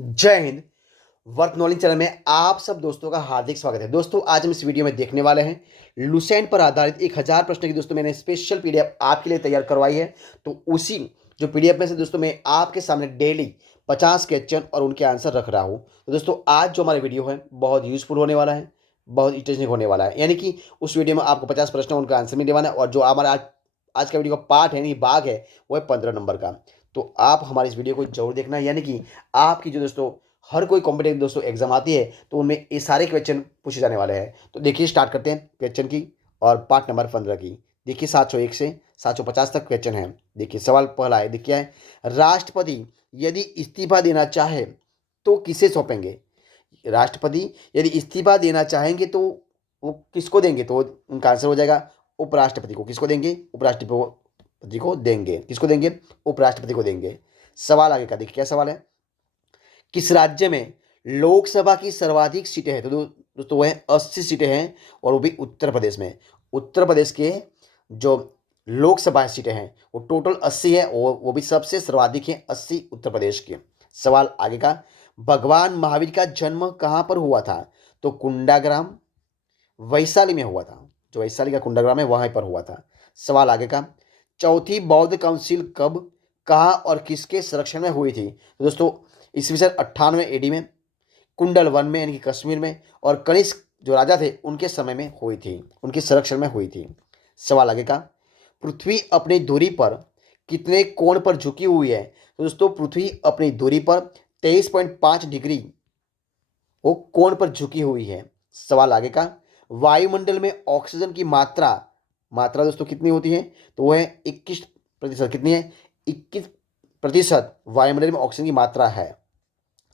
जय Hind. Work knowledge channel में आप सब दोस्तों का हार्दिक स्वागत है। दोस्तों आज हम इस वीडियो में देखने वाले हैं लुसेंट पर आधारित 1000 प्रश्न की दोस्तों मैंने स्पेशल पीडीएफ आपके लिए तैयार करवाई है। तो उसी जो पीडीएफ में से दोस्तों मैं आपके सामने डेली 50 क्वेश्चन और उनके आंसर रख रहा हूं। तो दोस्तों आज जो हमारा वीडियो है बहुत यूजफुल होने वाला है, बहुत इंटरेस्टिंग होने वाला है। यानी कि उस वीडियो में आपको 50 प्रश्न उनका आंसर मिलने वाला है और जो हमारा आज का वीडियो का पार्ट है यानी भाग है वो है 15 नंबर का। तो आप हमारे इस वीडियो को जरूर देखना है। यानी कि आपकी जो दोस्तों हर कोई कॉम्पिटेटिव दोस्तों एग्जाम आती है तो उनमें ये सारे क्वेश्चन पूछे जाने वाले हैं। तो देखिए स्टार्ट करते हैं क्वेश्चन की और पार्ट नंबर 15 की। देखिए 701 से 750 तक क्वेश्चन है। देखिए सवाल पहला है, देखिए है राष्ट्रपति यदि इस्तीफा देना चाहे तो किसे सौंपेंगे। राष्ट्रपति यदि इस्तीफा देना चाहेंगे तो वो किसको देंगे, तो उनका आंसर हो जाएगा उपराष्ट्रपति को। किसको देंगे? उपराष्ट्रपति को देंगे। किसको देंगे? उपराष्ट्रपति को देंगे। सवाल आगे का देखिए क्या सवाल है, किस राज्य में लोकसभा की सर्वाधिक सीटें हैं। तो दोस्तों वो है 80 सीटें हैं और वो भी उत्तर प्रदेश में। उत्तर प्रदेश के जो लोकसभा सीटें हैं वो टोटल 80 है और वो भी सबसे सर्वाधिक है 80 उत्तर प्रदेश के। सवाल आगे का, भगवान महावीर का जन्म कहाँ पर हुआ था। तो कुंडाग्राम वैशाली में हुआ था। जो वैशाली का कुंडाग्राम है वहां पर हुआ था। सवाल आगे का, चौथी बौद्ध काउंसिल कब, कहाँ और किसके संरक्षण में हुई थी। तो दोस्तों ईस्वी सन 98 एडी में, कुंडल वन में यानी कि कश्मीर में, और कनिष्क जो राजा थे उनके समय में हुई थी, उनके संरक्षण में हुई थी। सवाल आगे का, पृथ्वी अपनी धुरी पर कितने कोण पर झुकी हुई है। तो दोस्तों पृथ्वी अपनी धुरी पर 23.5 डिग्री वो कोण पर झुकी हुई है। सवाल आगे का, वायुमंडल में ऑक्सीजन की मात्रा मात्रा दोस्तों कितनी होती है। तो वो है 21%। कितनी है? 21% वायुमंडल में ऑक्सीजन की मात्रा है।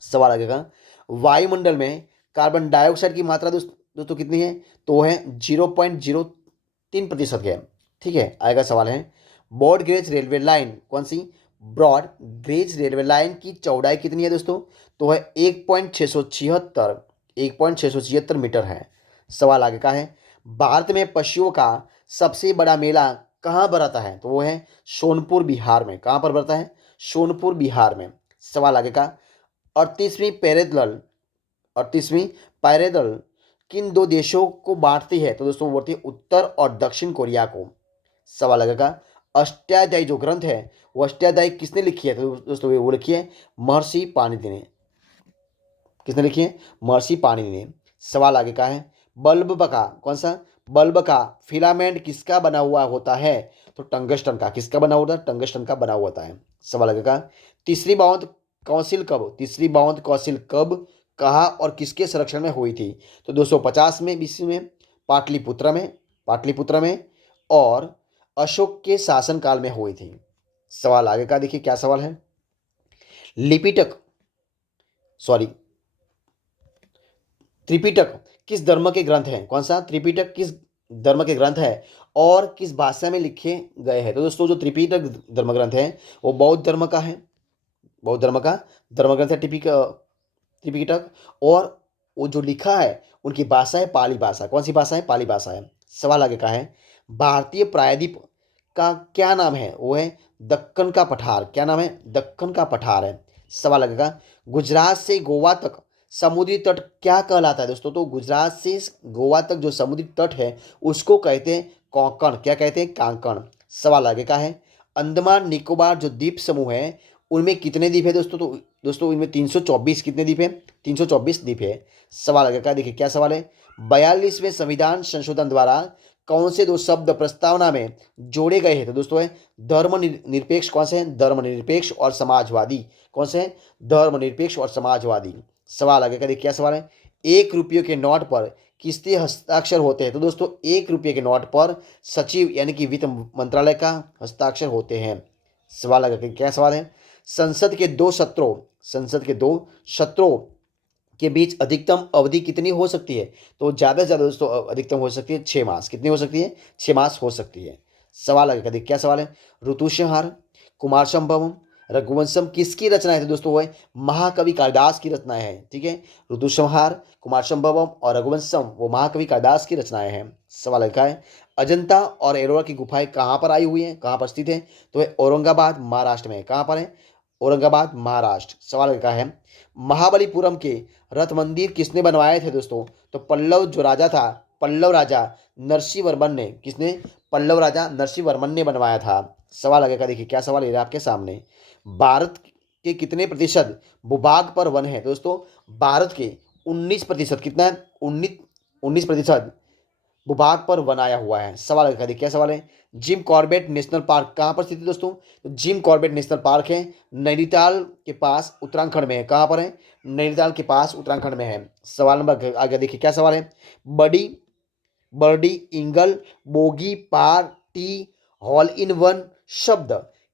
सवाल आगे का, वायुमंडल में कार्बन डाइऑक्साइड की मात्रा दोस्तों कितनी है। तो वो है 0.03% है। ठीक है, आएगा सवाल है, ब्रॉड गेज रेलवे लाइन कौन सी, ब्रॉड गेज रेलवे लाइन की चौड़ाई कितनी है दोस्तों। तो है 1.676 मीटर है। सवाल आगे का है, भारत में पशुओं का सबसे बड़ा मेला कहाँ भराता है। तो वो है सोनपुर बिहार में। कहाँ पर भरता है? सोनपुर बिहार में। सवाल आगे का, 38वीं पैरेदल 38वीं पैरेदल किन दो देशों को बांटती है। तो दोस्तों वो बोलती है उत्तर और दक्षिण कोरिया को। सवाल लगेगा, अष्टाध्यायी जो ग्रंथ है वो अष्टाध्यायी किसने लिखी है। तो दोस्तों वो लिखी है महर्षि पाणिनि ने। किसने लिखी है? महर्षि पाणिनि ने। सवाल आगे का है, बल्ब का कौन सा, बल्ब का फिलामेंट किसका बना हुआ होता है। तो टंगस्टन का। किसका बना हुआ होता है? टंगस्टन का बना हुआ होता है। सवाल आगे का, तीसरी बाउंड काउंसिल कब, तीसरी बाउंड काउंसिल कब, कहा और किसके संरक्षण में हुई थी। तो 250 में बीसी में, पाटलिपुत्र में और अशोक के शासनकाल में हुई थी। सवाल आगे का देखिए क्या सवाल है, लिपिटक सॉरी त्रिपिटक किस धर्म के ग्रंथ हैं। कौन सा? त्रिपिटक किस धर्म के ग्रंथ है और किस भाषा में लिखे गए हैं। तो दोस्तों जो त्रिपिटक धर्म ग्रंथ है वो बौद्ध धर्म का है। बौद्ध धर्म का धर्म ग्रंथ है त्रिपिटक। और वो जो लिखा है उनकी भाषा है पाली भाषा। कौन सी भाषा है? पाली भाषा है। सवाल आगे का है, भारतीय प्रायद्वीप का क्या नाम है। वो है दक्कन का पठार। क्या नाम है? दक्कन का पठार है। सवाल आगे का, गुजरात से गोवा तक समुद्री तट क्या कहलाता है दोस्तों। तो गुजरात से गोवा तक जो समुद्री तट है उसको कहते हैं कोंकण। क्या कहते हैं? कांकण। सवाल आगे का है, अंडमान निकोबार जो द्वीप समूह है उनमें कितने द्वीप है दोस्तों। तो दोस्तों इनमें 324 कितने द्वीप है? 324 द्वीप है। सवाल आगे का देखिए क्या सवाल है, 42वें संविधान संशोधन द्वारा कौन से दो शब्द प्रस्तावना में जोड़े गए हैं। तो दोस्तों है धर्मनिरपेक्ष। कौन से हैं? धर्मनिरपेक्ष और समाजवादी। कौन से हैं? धर्मनिरपेक्ष और समाजवादी। सवाल आगे का देखिए क्या सवाल है, 1 रुपये के नोट पर किसके हस्ताक्षर होते हैं। तो दोस्तों 1 रुपये के नोट पर सचिव यानी कि वित्त मंत्रालय का हस्ताक्षर होते हैं। सवाल आगे क्या सवाल है, संसद के दो सत्रों के बीच अधिकतम अवधि कितनी हो सकती है। तो ज़्यादा से ज़्यादा दोस्तों अधिकतम हो सकती है 6 मास। कितनी हो सकती है? 6 मास हो सकती है। सवाल आगे का देखिए क्या सवाल है, ऋतुसंहार, कुमार संभवम, रघुवंशम किसकी रचना है। तो दोस्तों वो है महाकवि कालिदास की रचनाएं हैं। ठीक है, ऋतुसंहार, कुमार संभवम और रघुवंशम वो महाकवि कालिदास की रचनाएं हैं। सवाल लिखा है, अजंता और एलोरा की गुफाएं कहाँ पर आई हुई हैं, कहाँ पर स्थित है। तो है औरंगाबाद महाराष्ट्र में। कहाँ पर है? औरंगाबाद महाराष्ट्र। सवाल क्या है, महाबलीपुरम के रथ मंदिर किसने बनवाए थे दोस्तों? तो पल्लव जो राजा था, पल्लव राजा नरसिंह वर्मन ने, किसने? पल्लव राजा नरसिंह वर्मन ने बनवाया था। सवाल आगे का देखिए, क्या सवाल है आपके सामने, भारत के कितने प्रतिशत भूभाग पर वन है दोस्तों? भारत के 19%, कितना है? 19% भूभाग पर बनाया हुआ है। सवाल क्या देखिए, क्या सवाल है, जिम कॉर्बेट नेशनल पार्क कहाँ पर स्थित है दोस्तों? तो जिम कॉर्बेट नेशनल पार्क है नैनीताल के पास, उत्तराखंड में है। कहाँ पर है? नैनीताल के पास, उत्तराखंड में है। सवाल नंबर आगे देखिए, क्या सवाल है, बड़ी birdie eagle bogey party hole in one शब्द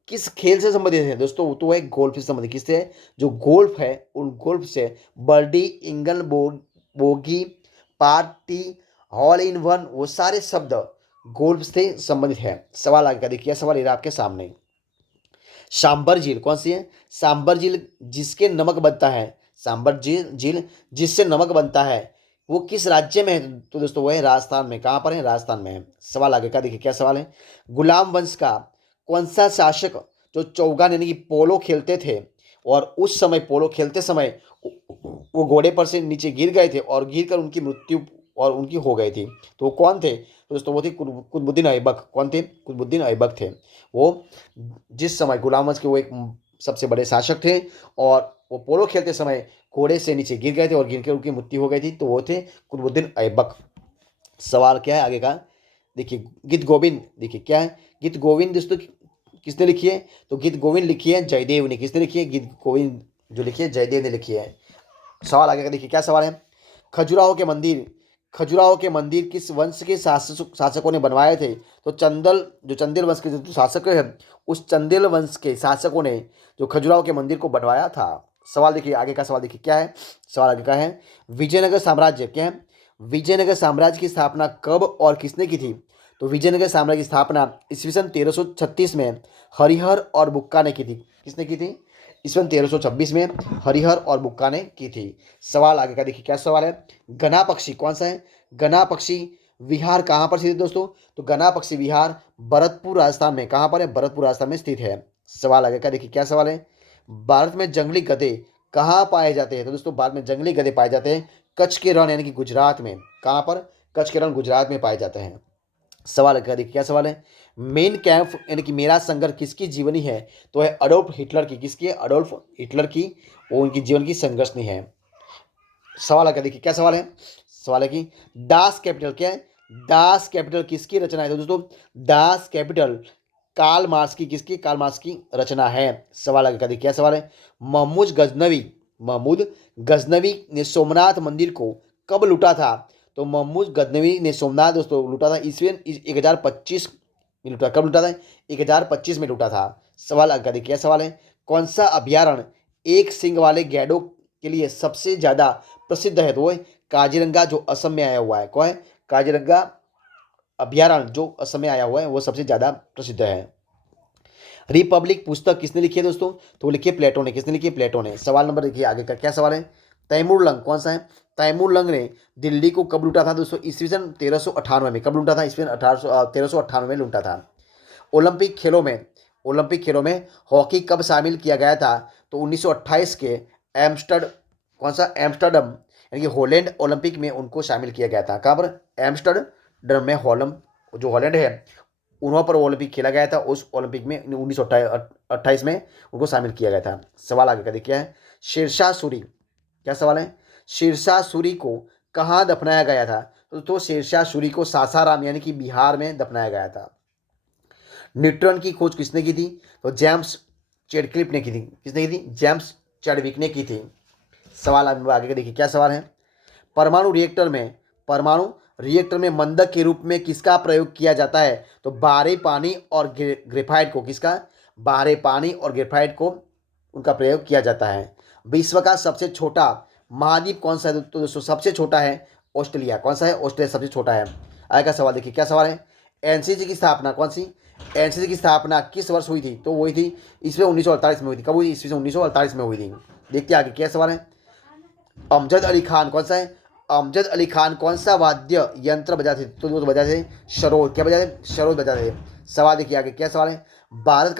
किस खेल से संबंधित है दोस्तों? तो है गोल्फ से संबंधित। किससे? जो गोल्फ है उन गोल्फ से। Birdie eagle bogey party hole in one, वो सारे शब्द गोल्फ से संबंधित है। सवाल आगे का देखिए, सवाल ये आपके सामने, सांबर झील कौन सी है? सांबर झील जिसके नमक बनता है, सांबर झील जिससे नमक बनता है, वो किस राज्य में है? तो दोस्तों वो है राजस्थान में। कहाँ पर है? राजस्थान में है। सवाल आगे का देखिए, क्या सवाल है, गुलाम वंश का कौन सा शासक जो चौगान यानी कि पोलो खेलते थे, और उस समय पोलो खेलते समय वो घोड़े पर से नीचे गिर गए थे और गिर कर उनकी मृत्यु और उनकी हो गई थी, तो वो कौन थे? तो दोस्तों वो थे कुतुबुद्दीन ऐबक। कौन थे? कुतुबुद्दीन ऐबक थे। वो जिस समय गुलाम वंश के वो एक सबसे बड़े शासक थे, और वो पोलो खेलते समय घोड़े से नीचे गिर गए थे और गिरकर उनकी मृत्यु हो गई थी, तो वो थे कुतुबुद्दीन ऐबक। सवाल क्या है आगे का देखिए, गीत गोविंद देखिए, क्या है गीत गोविंद दोस्तों, किसने लिखी है? तो गीत गोविंद लिखी है जयदेव ने। किसने लिखी है? गीत गोविंद जो लिखी है जयदेव ने लिखी है। सवाल आगे का देखिए, क्या सवाल है, खजुराहो के मंदिर किस वंश के शासकों ने बनवाए थे? तो चंदेल वंश के जो शासक है, उस चंदेल वंश के शासकों ने जो खजुराहो के मंदिर को बनवाया था। सवाल देखिए आगे का, सवाल देखिए क्या है, सवाल आगे का है, विजयनगर साम्राज्य क्या है? विजयनगर साम्राज्य की स्थापना कब और किसने की थी? तो विजयनगर साम्राज्य की स्थापना ईस्वी सन 1336 में हरिहर और बुक्का ने की थी। किसने की थी? ईस्वी 1326 में हरिहर और बुक्का ने की थी। सवाल आगे का देखिए, क्या सवाल है, गना पक्षी कौन सा है? गना पक्षी विहार कहाँ पर स्थित है दोस्तों? तो गना पक्षी विहार भरतपुर राजस्थान में। कहाँ पर है? भरतपुर राजस्थान में स्थित है। सवाल आगे का देखिए, क्या सवाल है, भारत में जंगली गधे कहाँ पाए जाते हैं? तो दोस्तों भारत में जंगली गधे पाए जाते हैं कच्छ के रण यानी कि गुजरात में। कहाँ पर? कच्छ के रण गुजरात में पाए जाते हैं। सवाल क्या देखिए, क्या सवाल है, मेन कैंप यानी कि मेरा संघर्ष किसकी जीवनी है? तो है अडोल्फ हिटलर की। किसकी है? अडोल्फ हिटलर की, वो उनकी जीवन की संघर्षनी है। सवाल क्या देखिए, क्या सवाल है, सवाल है कि दास कैपिटल क्या है? दास कैपिटल किसकी रचना है? तो दोस्तों दास कैपिटल कार्ल मार्क्स की, किसकी? कार्ल मार्क्स की रचना है। सवाल आगे का देखिए, क्या सवाल है, महमूद गजनवी ने सोमनाथ मंदिर को कब लूटा था? तो महमूद गजनवी ने सोमनाथ दोस्तों लूटा था ईस्वी 1025 में लूटा। कब लूटा था? 1025 में लूटा था। सवाल आगे का देखिए, क्या सवाल है, कौन सा अभ्यारण्य एक सिंग वाले गैंडों के लिए सबसे ज्यादा प्रसिद्ध है? तो वो है काजीरंगा, जो असम में आया हुआ है। कौन है? काजीरंगा अभ्यारण्य जो असम में आया हुआ है, वो सबसे ज्यादा प्रसिद्ध है। रिपब्लिक पुस्तक किसने लिखी है दोस्तों? तो वो लिखी है प्लेटो ने। किसने लिखी है? प्लेटो ने। सवाल नंबर देखिए आगे का, क्या सवाल है, तैमूर लंग कौन सा है? तैमूर लंग ने दिल्ली को कब लूटा था दोस्तों? ईस्वी सन 1398 में। कब लूटा था? ईस्वी 1398 में लूटा था। ओलंपिक खेलों में हॉकी कब शामिल किया गया था? तो 1928 के एम्स्टर्ड कौन सा? एम्स्टर्डम यानी कि हॉलैंड ओलंपिक में उनको शामिल किया गया था। कहाँ पर? एम्स्टर्डम में, जो हॉलैंड है वहाँ पर ओलंपिक खेला गया था। उस ओलंपिक में 1928 में उनको शामिल किया गया था। सवाल आगे का देखिए, क्या है, शेरशाह सूरी, क्या सवाल है, शेरशाह सूरी को कहाँ दफनाया गया था? तो शेरशाह सूरी को सासाराम यानी कि बिहार में दफनाया गया था। न्यूट्रॉन की खोज किसने की थी? तो जेम्स चैडविक ने की थी। किसने की थी? जेम्स चैडविक ने की थी। सवाल आगे का देखिए, क्या सवाल है, परमाणु रिएक्टर में मंदक के रूप में किसका प्रयोग किया जाता है? तो बारे पानी और ग्रेफाइट को, किसका? बारे पानी और ग्रेफाइट को उनका प्रयोग किया जाता है। विश्व का सबसे छोटा महाद्वीप कौन सा है? तो दोस्तों सबसे छोटा है ऑस्ट्रेलिया। कौन सा है? ऑस्ट्रेलिया सबसे छोटा है। आगे का सवाल देखिए, क्या सवाल है, एनसीसी की स्थापना कौन सी? एनसीसी की स्थापना किस वर्ष हुई थी? तो वही थी ईस्वी 1948 में हुई थी। कब हुई? ईस्वी 1948 में हुई थी। देखते आगे क्या सवाल है, अमजद अली खान कौन सा है? अमजद अली खान कौन सा वाद्य यंत्र बजाते थे? तो दोस्तों बजाते थे सरोद। क्या बजाते? सरोद बजाते थे। सवाल देखिए आगे, क्या सवाल है, भारत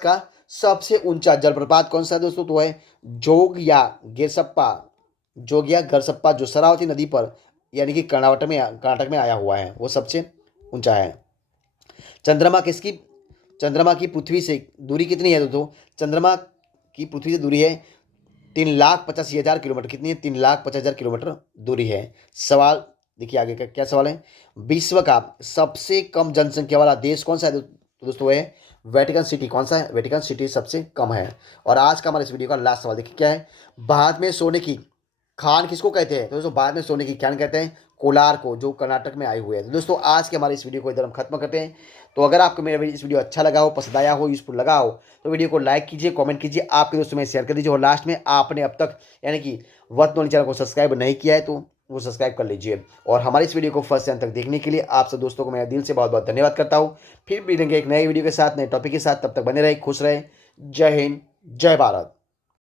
का सबसे ऊंचा जलप्रपात कौन सा है दोस्तों? तो है जोगिया गरसप्पा जो शरावती नदी पर यानी कि कर्नाटक में आया हुआ है, वो सबसे ऊंचा है। चंद्रमा किसकी चंद्रमा की पृथ्वी से दूरी कितनी है दोस्तों? चंद्रमा की पृथ्वी से दूरी है 3,85,000 किलोमीटर। कितनी है? 3,85,000 किलोमीटर दूरी है। सवाल देखिए आगे का क्या सवाल है। विश्व का सबसे कम जनसंख्या वाला देश कौन सा है? तो दोस्तों वो है वेटिकन सिटी। कौन सा है? वेटिकन सिटी सबसे कम है। और आज का हमारा इस वीडियो का लास्ट सवाल देखिए क्या है। भारत में सोने की खान किसको कहते हैं? तो दोस्तों भारत में सोने की खान कहते हैं कोलार को, जो कर्नाटक में आए हुए हैं। तो दोस्तों आज के हमारे इस वीडियो को इधर हम खत्म करते हैं। तो अगर आपको मेरा इस वीडियो अच्छा लगा हो, पसंद आया हो, यूजफुल लगा हो, तो वीडियो को लाइक कीजिए, कमेंट कीजिए, आपके दोस्तों में शेयर कर दीजिए। और लास्ट में आपने अब तक यानी कि वर्थ नॉलेज चैनल को सब्सक्राइब नहीं किया है तो वो सब्सक्राइब कर लीजिए। और हमारे इस वीडियो को फर्स्ट से अंत तक देखने के लिए आप सब दोस्तों को मैं दिल से बहुत बहुत धन्यवाद करता हूँ। फिर मिलेंगे एक नए वीडियो के साथ, नए टॉपिक के साथ। तब तक बने रहे, खुश रहे। जय हिंद, जय भारत।